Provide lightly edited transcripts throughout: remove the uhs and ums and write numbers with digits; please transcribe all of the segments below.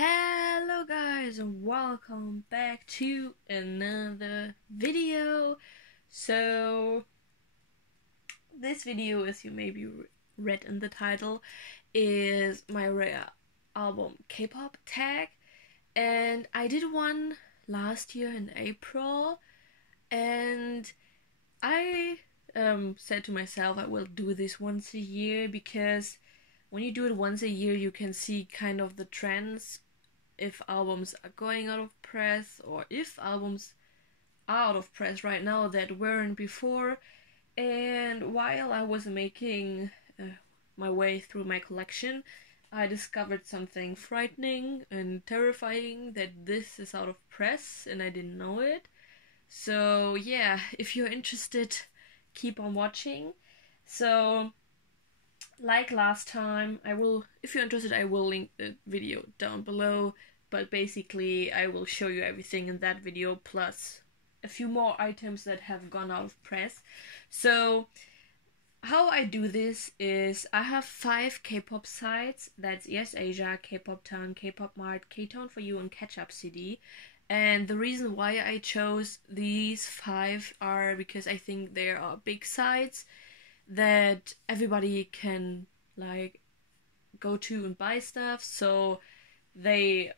Hello guys and welcome back to another video. So this video, as you maybe read in the title, is my rare album K-pop tag, and I did one last year in April, and I said to myself I will do this once a year, because when you do it once a year you can see kind of the trends, if albums are going out of press or if albums are out of press right now that weren't before. And while I was making my way through my collection, I discovered something frightening and terrifying, that this is out of press and I didn't know it. So yeah, if you're interested, keep on watching. So like last time, if you're interested, I will link the video down below, but basically I will show you everything in that video, plus a few more items that have gone out of press. So how I do this is I have 5 K-pop sites. That's Yes Asia, K-pop Town, K-pop Mart, K-Town for You, and Catch Up CD. And the reason why I chose these 5 are because I think there are big sites that everybody can like go to and buy stuff, so they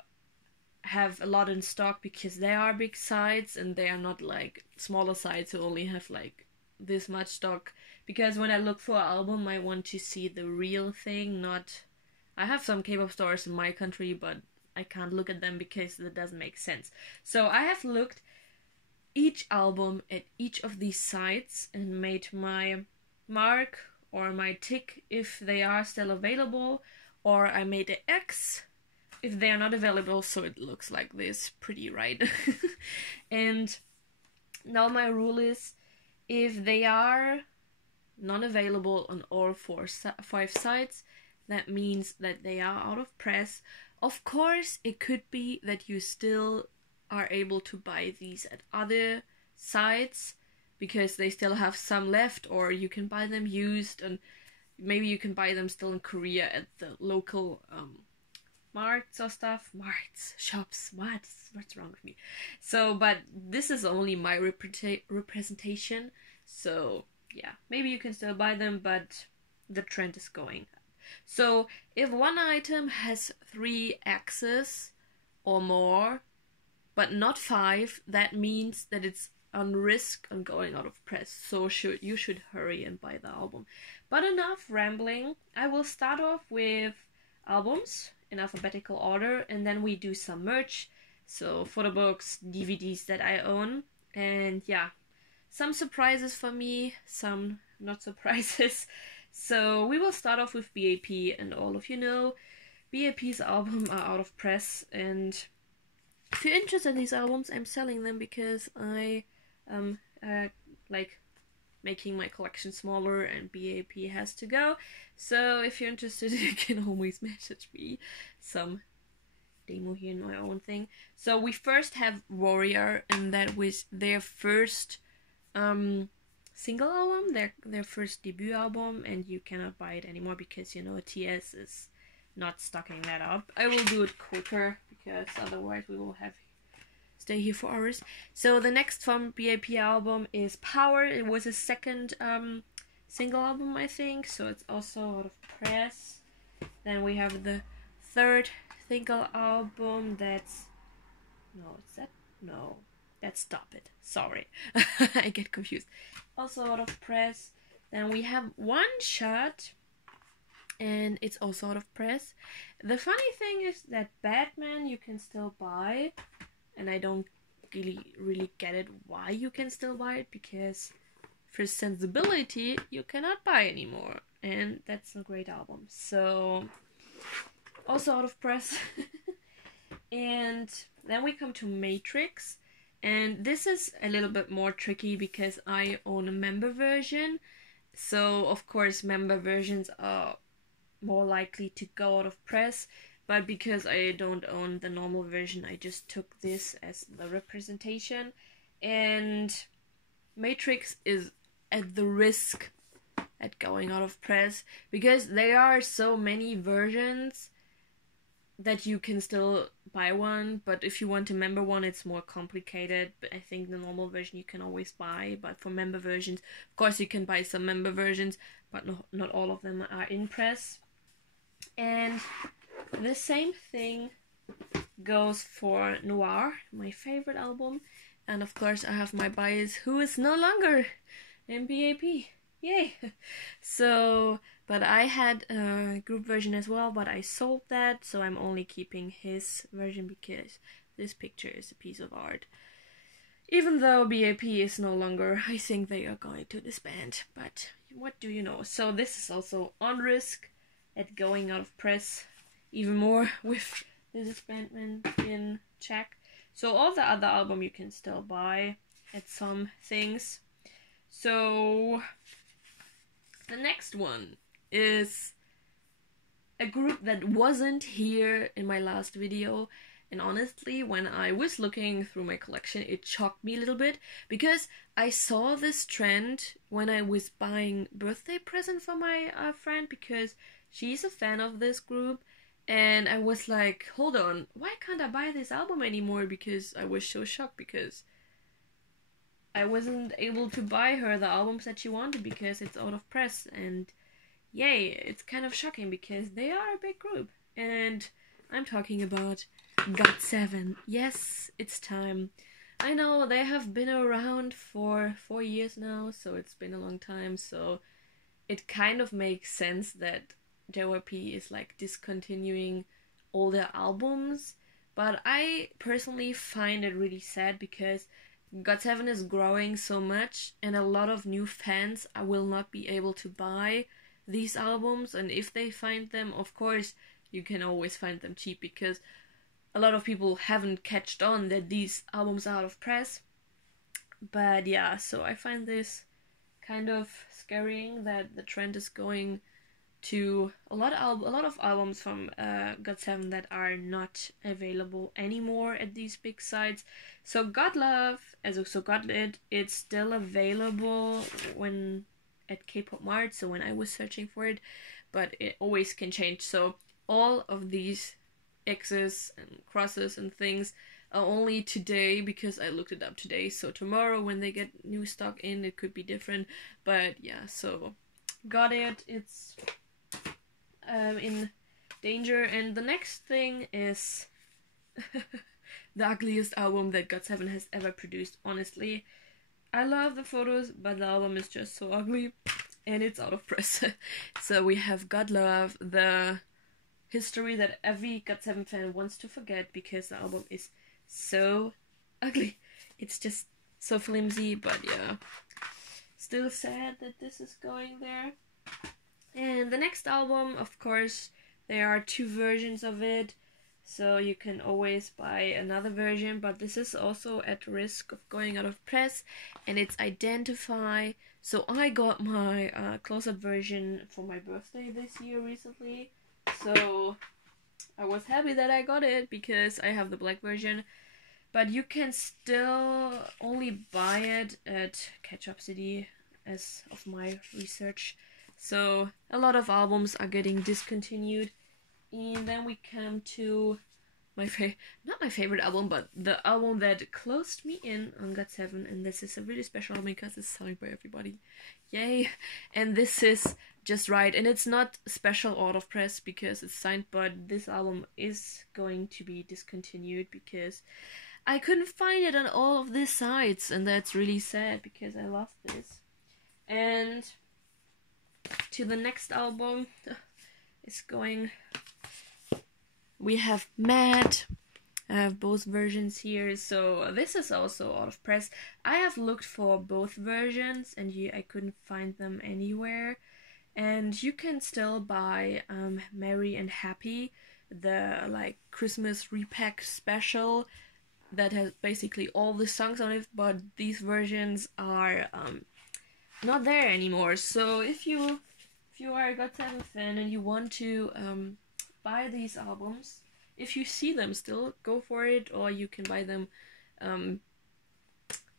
have a lot in stock because they are big sites and they are not like smaller sites who only have like this much stock. Because when I look for an album, I want to see the real thing, not... I have some K-pop stores in my country, but I can't look at them because that doesn't make sense. So I have looked each album at each of these sites and made my mark or my tick if they are still available, or I made an X if they are not available, so it looks like this, pretty, right? And now my rule is, if they are not available on all 5 sites, that means that they are out of press. Of course, it could be that you still are able to buy these at other sites, because they still have some left, or you can buy them used, and maybe you can buy them still in Korea at the local marts or stuff. Marts, shops, what's wrong with me? So, but this is only my representation, so yeah, maybe you can still buy them, but the trend is going up. So if one item has 3 X's or more, but not 5, that means that it's on risk on going out of press, so you should hurry and buy the album. But enough rambling. I will start off with albums in alphabetical order, and then we do some merch, so photo books, DVDs that I own, and yeah, some surprises for me, some not surprises. So we will start off with b.a.p, and all of you know b.a.p's album are out of press, and if you're interested in these albums, I'm selling them because I like making my collection smaller and b.a.p has to go. So if you're interested, you can always message me some demo here in my own thing. So we first have Warrior, and that was their first single album, their first debut album, and you cannot buy it anymore because, you know, TS is not stocking that up. I will do it quicker because otherwise we will have stay here for hours. So the next from b.a.p album is Power. It was his second single album, I think, so it's also out of press. Then we have the third single album, that's Stop It, sorry. I get confused, also out of press. Then we have One Shot, and it's also out of press. The funny thing is that Batman you can still buy, and I don't really get it why you can still buy it, because for Sensibility you cannot buy anymore, and that's a great album. So also out of press. And then we come to Matrix, and this is a little bit more tricky because I own a member version, so of course member versions are more likely to go out of press. But because I don't own the normal version, I just took this as the representation. And Matrix is at the risk at going out of press because there are so many versions that you can still buy one, but if you want a member one, it's more complicated. But I think the normal version you can always buy, but for member versions, of course, you can buy some member versions, but not all of them are in press. And the same thing goes for Noir, my favorite album. And of course, I have my bias, who is no longer in b.a.p. Yay! So, but I had a group version as well, but I sold that, so I'm only keeping his version because this picture is a piece of art. Even though b.a.p. is no longer, I think they are going to disband, but what do you know? So this is also on risk at going out of press, even more with the disbandment in check. So all the other album you can still buy at some things. So the next one is a group that wasn't here in my last video, and honestly, when I was looking through my collection, it shocked me a little bit, because I saw this trend when I was buying birthday present for my friend, because she's a fan of this group, and I was like, hold on, why can't I buy this album anymore? Because I was so shocked, because I wasn't able to buy her the albums that she wanted because it's out of press, and yay, it's kind of shocking because they are a big group, and I'm talking about GOT7. Yes, it's time. I know they have been around for 4 years now, so it's been a long time, so it kind of makes sense that JYP is like discontinuing all their albums, but I personally find it really sad because GOT7 is growing so much, and a lot of new fans will not be able to buy these albums, and if they find them, of course, you can always find them cheap, because a lot of people haven't catched on that these albums are out of press. But yeah, so I find this kind of scaring that the trend is going to a lot of albums from GOT7 that are not available anymore at these big sites. So God Love, so God Lit, it's still available when at Kpop Mart, so when I was searching for it, but it always can change. So all of these X's and crosses and things are only today because I looked it up today. So tomorrow when they get new stock in, it could be different. But yeah, so got it. It's in danger. And the next thing is the ugliest album that GOT7 has ever produced, honestly. I love the photos, but the album is just so ugly, and it's out of press. So we have God Love, the history that every GOT7 fan wants to forget, because the album is so ugly. It's just so flimsy, but yeah. Still sad that this is going there. And the next album, of course, there are 2 versions of it, so you can always buy another version, but this is also at risk of going out of press, and it's Identify. So I got my close-up version for my birthday this year recently, so I was happy that I got it because I have the black version, but you can still only buy it at Ketchup City as of my research. So a lot of albums are getting discontinued. And then we come to my not my favorite album, but the album that closed me in on GOT7, and this is a really special album because it's signed by everybody. Yay! And this is Just Right, and it's not special out of press because it's signed, but this album is going to be discontinued because I couldn't find it on all of these sites, and that's really sad because I love this. And to the next album is going. We have Mad. I have both versions here, so this is also out of press. I have looked for both versions and I couldn't find them anywhere. And you can still buy Merry and Happy, the like Christmas repack special that has basically all the songs on it, but these versions are not there anymore. So if you are a GOT7 fan and you want to buy these albums, if you see them still, go for it, or you can buy them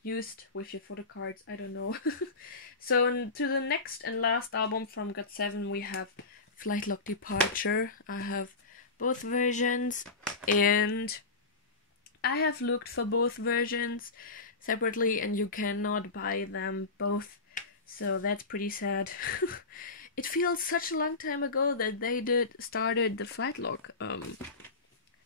used with your photo cards, I don't know. So to the next and last album from GOT7, we have Flight Lock Departure. I have both versions, and I have looked for both versions separately, and you cannot buy them both, so that's pretty sad. It feels such a long time ago that they started the Flightlock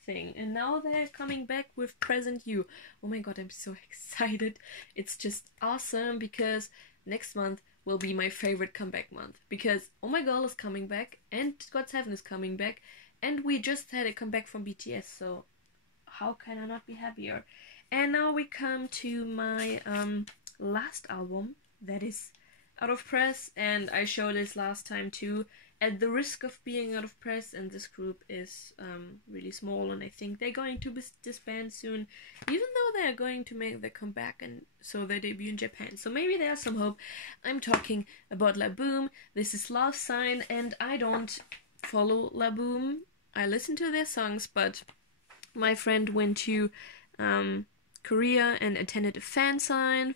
thing, and now they're coming back with Present You. Oh my god, I'm so excited. It's just awesome, because next month will be my favorite comeback month, because Oh My Girl is coming back, and GOT7 is coming back, and we just had a comeback from BTS, so how can I not be happier? And now we come to my last album that is out of press, and I showed this last time too, At the Risk of Being Out of Press, and this group is really small, and I think they're going to disband soon, even though they're going to make their comeback, and so they debut in Japan, so maybe there's some hope. I'm talking about LABOOM. This is Love Sign, and I don't follow LABOOM. I listen to their songs, but my friend went to Korea and attended a fan sign,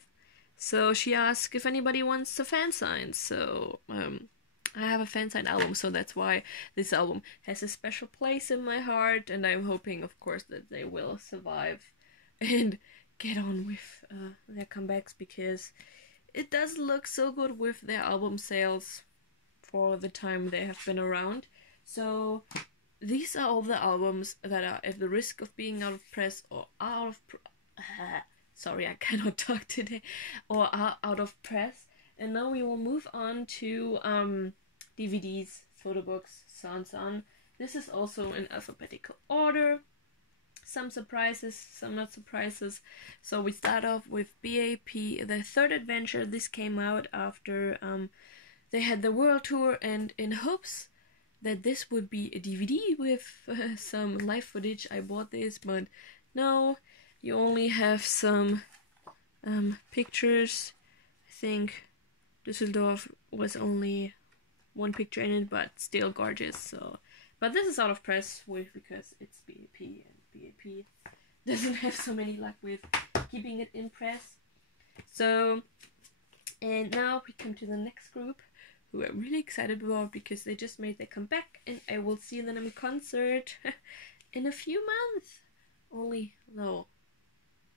so she asked if anybody wants a fan sign, so I have a fan sign album, so that's why this album has a special place in my heart, and I'm hoping, of course, that they will survive and get on with their comebacks, because it does look so good with their album sales for the time they have been around. So these are all the albums that are at the risk of being out of press, or out of sorry, I cannot talk today, or are out of press. And now we will move on to DVDs, photo books, so on. This is also in alphabetical order. Some surprises, some not surprises. So we start off with b.a.p, their third adventure. This came out after they had the world tour, and in hopes that this would be a DVD with some live footage, I bought this, but no, you only have some pictures. I think Düsseldorf was only one picture in it, but still gorgeous. So, but this is out of press because it's b.a.p, and b.a.p doesn't have so many luck with keeping it in press. So, and now we come to the next group, who I'm really excited about, because they just made their comeback, and I will see them in concert in a few months. Only, no,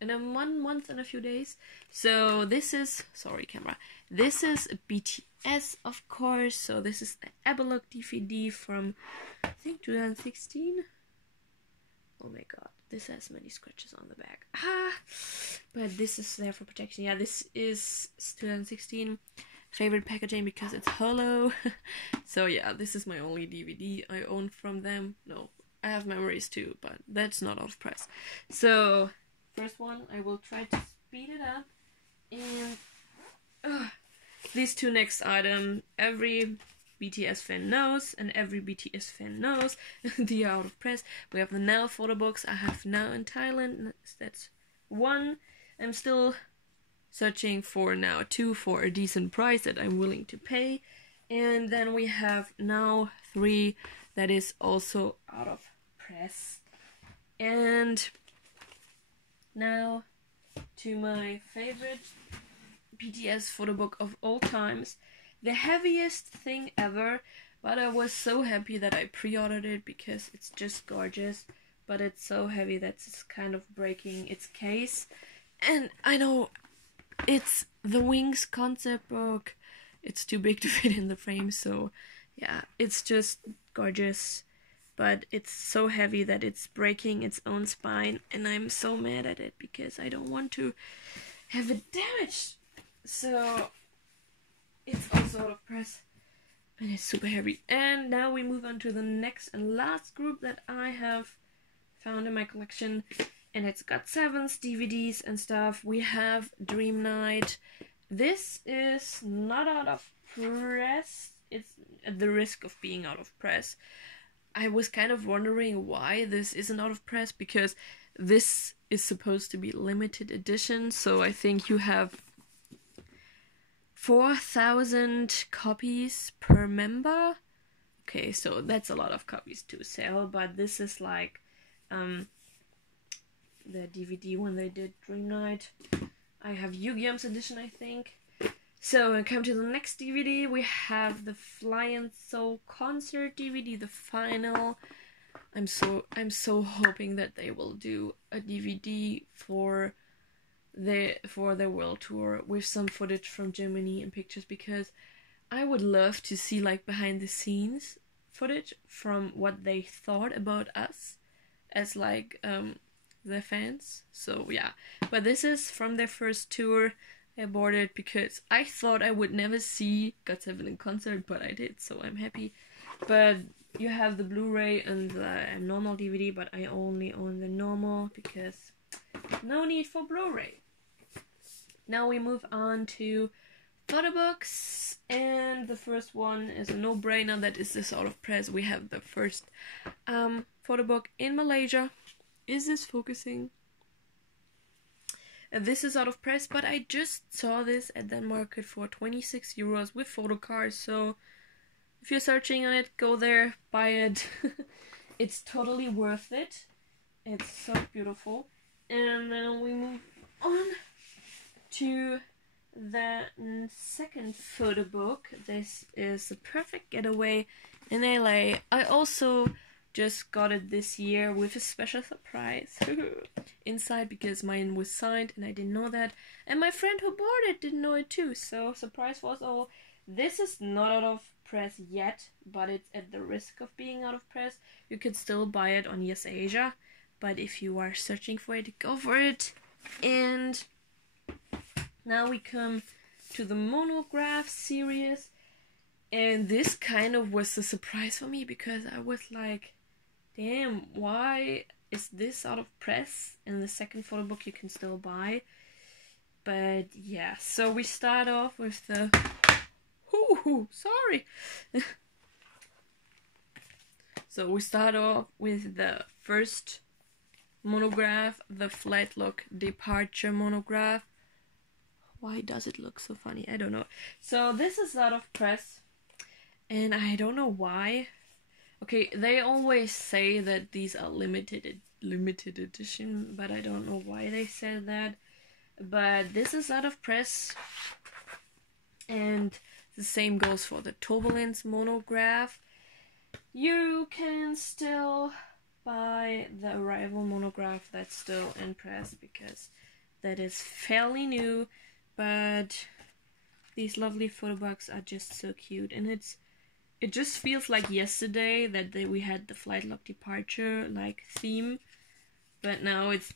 in a 1 month and a few days. So this is, sorry camera, this is BTS, of course. So this is the Epilogue DVD from, I think, 2016. Oh my god, this has many scratches on the back. But this is there for protection. Yeah, this is 2016. Favorite packaging because it's hollow. So yeah, this is my only DVD I own from them. No, I have memories too, but that's not out of press. So first one, I will try to speed it up. And these two next items, every BTS fan knows, and every BTS fan knows they are out of press. We have the Now photo books. I have Now in Thailand. That's one. I'm still searching for Now 2 for a decent price that I'm willing to pay. And then we have Now 3 that is also out of press. And now to my favorite BTS photo book of all times. The heaviest thing ever, but I was so happy that I pre-ordered it because it's just gorgeous. But it's so heavy that it's kind of breaking its case. And I know it's the Wings concept book. It's too big to fit in the frame, so yeah, it's just gorgeous. But it's so heavy that it's breaking its own spine, and I'm so mad at it because I don't want to have it damaged. So it's also out of press, and it's super heavy. And now we move on to the next and last group that I have found in my collection, and it's GOT7's DVDs and stuff. We have Dream Night. This is not out of press. It's at the risk of being out of press. I was kind of wondering why this isn't out of press, because this is supposed to be limited edition, so I think you have 4,000 copies per member. Okay, so that's a lot of copies to sell, but this is like the DVD when they did Dream Night. I have Yu-Gi-Oh's edition, I think. So, when we come to the next DVD, we have the Fly and Soul concert DVD, the final I'm so hoping that they will do a DVD for their world tour with some footage from Germany and pictures, because I would love to see like behind the scenes footage from what they thought about us as like their fans. So yeah, but this is from their first tour. I bought it because I thought I would never see GOT7 in concert, but I did, so I'm happy. But you have the Blu-ray and the normal DVD, but I only own the normal because no need for Blu-ray. Now we move on to photo books, and the first one is a no-brainer. That is this out of press. We have the first photo book in Malaysia. Is this focusing? This is out of press, but I just saw this at the market for 26 euros with photo cards. So if you're searching on it, go there, buy it. It's totally worth it. It's so beautiful. And then we move on to the second photo book. This is The Perfect Getaway in LA. I also just got it this year with a special surprise inside, because mine was signed and I didn't know that, and my friend who bought it didn't know it too, so surprise was all. This is not out of press yet, but it's at the risk of being out of press. You could still buy it on Yes Asia, but if you are searching for it, go for it. And now we come to the monograph series, and this kind of was a surprise for me, because I was like, damn, why is this out of press? And the second photo book you can still buy. But yeah, so we start off with the... sorry! So we start off with the first monograph, the Flight Log Departure monograph. Why does it look so funny? I don't know. So this is out of press, and I don't know why. Okay, they always say that these are limited edition, but I don't know why they said that. But this is out of press, and the same goes for the Turbulence monograph. You can still buy the Arrival monograph that's still in press, because that is fairly new, but these lovely photo books are just so cute, and it just feels like yesterday that we had the Flight Log Departure like theme, but now it's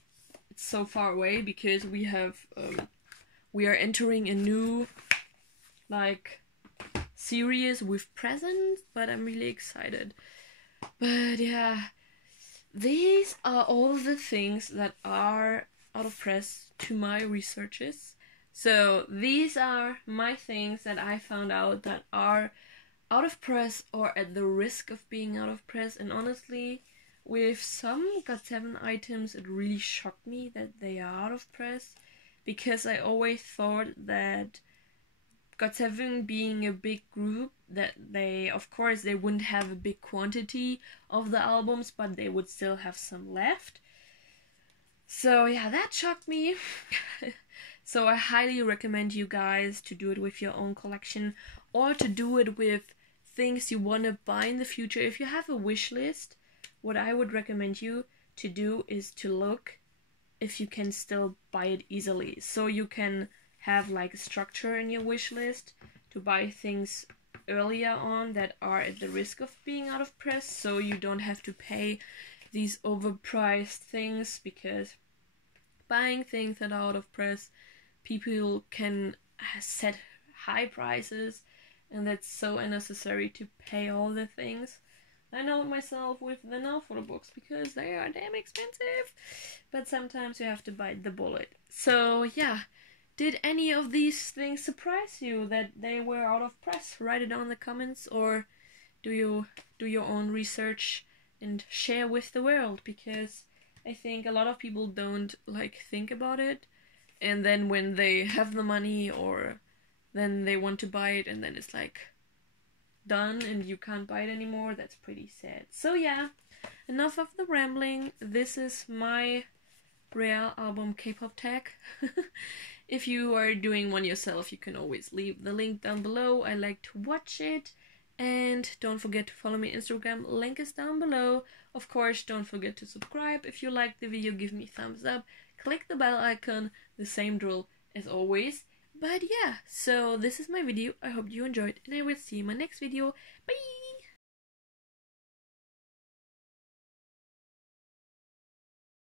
so far away, because we are entering a new like series with presents, but I'm really excited. But yeah, these are all the things that are out of press to my researches. So these are my things that I found out that are out of press or at the risk of being out of press. And honestly, with some GOT7 items, it really shocked me that they are out of press, because I always thought that GOT7 being a big group, that they, of course, they wouldn't have a big quantity of the albums, but they would still have some left. So yeah, that shocked me. So I highly recommend you guys to do it with your own collection, or to do it with things you want to buy in the future. If you have a wish list, what I would recommend you to do is to look if you can still buy it easily, so you can have like a structure in your wish list to buy things earlier on that are at the risk of being out of press, so you don't have to pay these overpriced things, because buying things that are out of press, people can set high prices, and that's so unnecessary to pay all the things. I know it myself with the now photo books, because they are damn expensive, but sometimes you have to bite the bullet. So yeah, did any of these things surprise you that they were out of press? Write it down in the comments, or do you do your own research and share with the world, because I think a lot of people don't like think about it, and then when they have the money, or then they want to buy it, and then it's like done and you can't buy it anymore. That's pretty sad. So yeah, enough of the rambling. This is my rare album Kpop tag. If you are doing one yourself, you can always leave the link down below. I like to watch it. And don't forget to follow me on Instagram, link is down below. Of course, don't forget to subscribe. If you liked the video, give me a thumbs up. Click the bell icon, the same drill as always. But yeah, so this is my video. I hope you enjoyed, and I will see you in my next video. Bye!